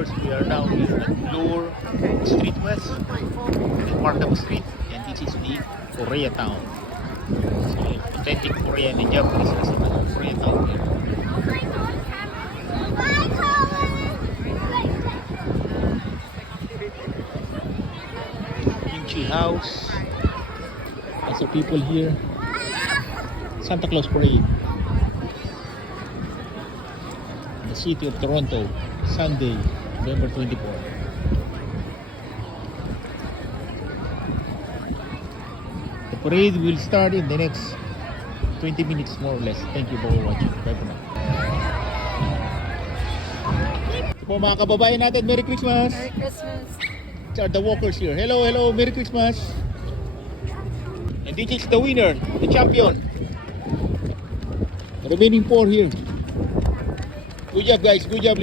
Walkers. We are now here at Lower Street West and Markham Street, and this is the Koreatown. So, authentic Korean and Japanese restaurant, Koreatown here. Kimchi House. Lots of people here. Santa Claus Parade. The city of Toronto, Sunday, November 24. The parade will start in the next 20 minutes more or less. Thank you for watching. Bye for now. Ito po mga kababayan natin, Merry Christmas! Merry Christmas. These are the walkers here. Hello, hello, Merry Christmas! And this is the winner, the champion. The remaining 4 here. Good job guys, good job.